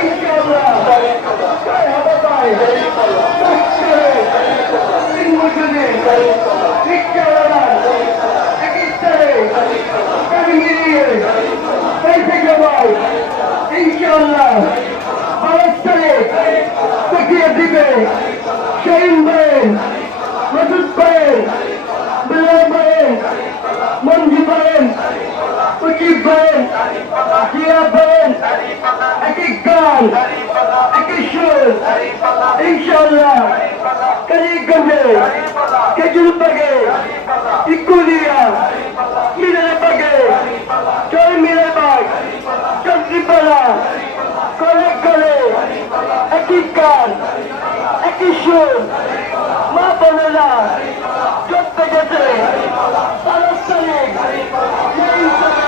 ইনশাআল্লাহ জয় হবে ভাই তিন বছরে শিক্ষাওয়ালা চিকিৎসারে কারিগরিয়ে এই থেকে ভাই ইনশাআল্লাহ বারোস্তারে দেখিয়ে দিবে শাহিন ভাই মজুদ ভাই বিলাল ভাই মঞ্জু ভাই উচিত ভাই জিয়া ভাই একই গান একই সুর ইনশাআল্লাহ কালীগঞ্জে খেজুরবাগে ইকুলিয়া মিনারবাগে জয় মিনারবাগ চন্দ্রিপাড়া কলে কলে একই গান একই সুর মা বোনেরা চলতে গেছে 12 তারিখ